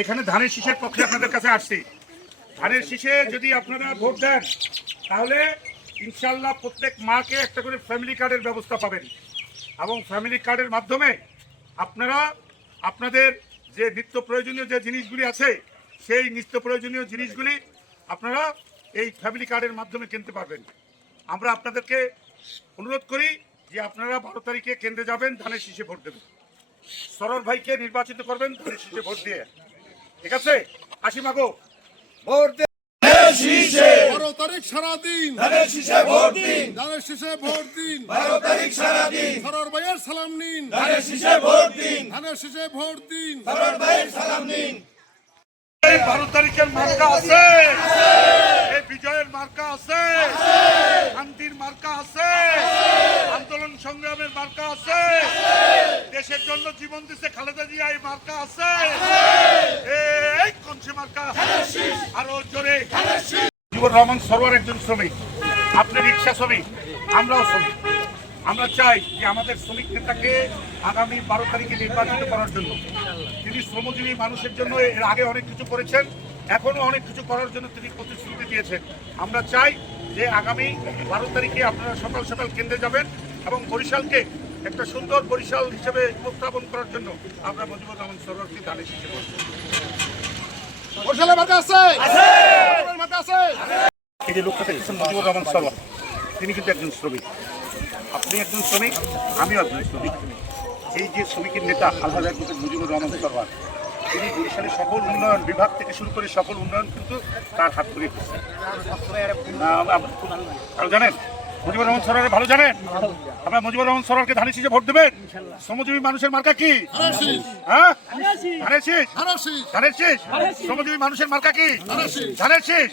এখানে ধানের শীষের পক্ষে আপনাদের কাছে আসছি। ধানের শীষে যদি আপনারা ভোট দেন, তাহলে ইনশাল্লাহ প্রত্যেক মাকে একটা করে ফ্যামিলি কার্ডের ব্যবস্থা পাবেন। এবং ফ্যামিলি কার্ডের মাধ্যমে আপনারা আপনাদের যে নিত্য প্রয়োজনীয় যে জিনিসগুলি আছে, সেই নিত্য প্রয়োজনীয় জিনিসগুলি আপনারা এই ফ্যামিলি কার্ডের মাধ্যমে কিনতে পারবেন। আমরা আপনাদেরকে অনুরোধ করি যে আপনারা বারো তারিখে কেন্দ্রে যাবেন, ধানের শীষে ভোট দেবেন। সরল ভাইকে নির্বাচিত করবেন শীষে ভোট দিয়ে। ঠিক আছে? আসি মাগো। ভোট দে বারো তারিখ সারাদিন। শীষে ভোট দিন। ধানের শেষে ভোট দিন। বারো তারিখ সারাদিন। সরর ভাইয়ের সালাম নিন। ধানের শীষে ভোট দিন। ধানের শেষে ভোট দিন। সরোর ভাইয়ের সালাম নিন। বারো তারিখের মার্কা আছে। এই বিজয়ের মার্কা আছে। শান্তির মার্কা আছে। আন্দোলন সংগ্রামের মার্কা আছে। দেশের জন্য জীবন দিতে খালেদা জিয়া এই মার্কা আছে। এই আরও জোরে। জীবন রহমান সরোয়ার একজন শ্রমিক। আপনি রিক্সা শ্রমিক, আমরাও শ্রমিক। আমরা চাই যে আমাদের শ্রমিক নেতাকে আগামী বারো তারিখে নির্বাচিত করার জন্য। তিনি শ্রমজীবী মানুষের জন্য এর আগে অনেক কিছু করেছেন। এখনও অনেক কিছু করার জন্য তিনি প্রতিশ্রুতি দিয়েছেন। আমরা চাই যে আগামী বারো তারিখে আপনারা সকাল সকাল কেন্দ্রে যাবেন এবং বরিশালকে একটা সুন্দর বরিশাল হিসেবে উপস্থাপন করার জন্য আমরা মুজিবুর রহমান সরোয়ারকে দানে শিখে বলছি বরিশালের মাঠে আছে? বরিশালের মাঠে আছে? এই যে লোকটা দেখছেন মুজিবুর রহমান সরোয়ার তিনি কিন্তু একজন শ্রমিক। আপনি একজন শ্রমিক আমিও একজন শ্রমিক। এই যে শ্রমিকের নেতা আলহাজ মুজিবুর রহমান সরোয়ার তিনি বরিশালের সকল উন্নয়ন বিভাগ থেকে শুরু করে সকল উন্নয়ন কিন্তু তার হাত ধরে ভালো জানেন? মুজিবুর রহমান সরকার ভালো জানেন? আপনার মুজিবুর রহমান সরকারকে ধানের শীষে ভোট দেবেন? শ্রমজীবী মানুষের মার্কা কি? ধানের শীষ? হ্যাঁ ধানের শীষ। ধানের শীষ? শ্রমজীবী মানুষের মার্কা কি। ধানের শীষ।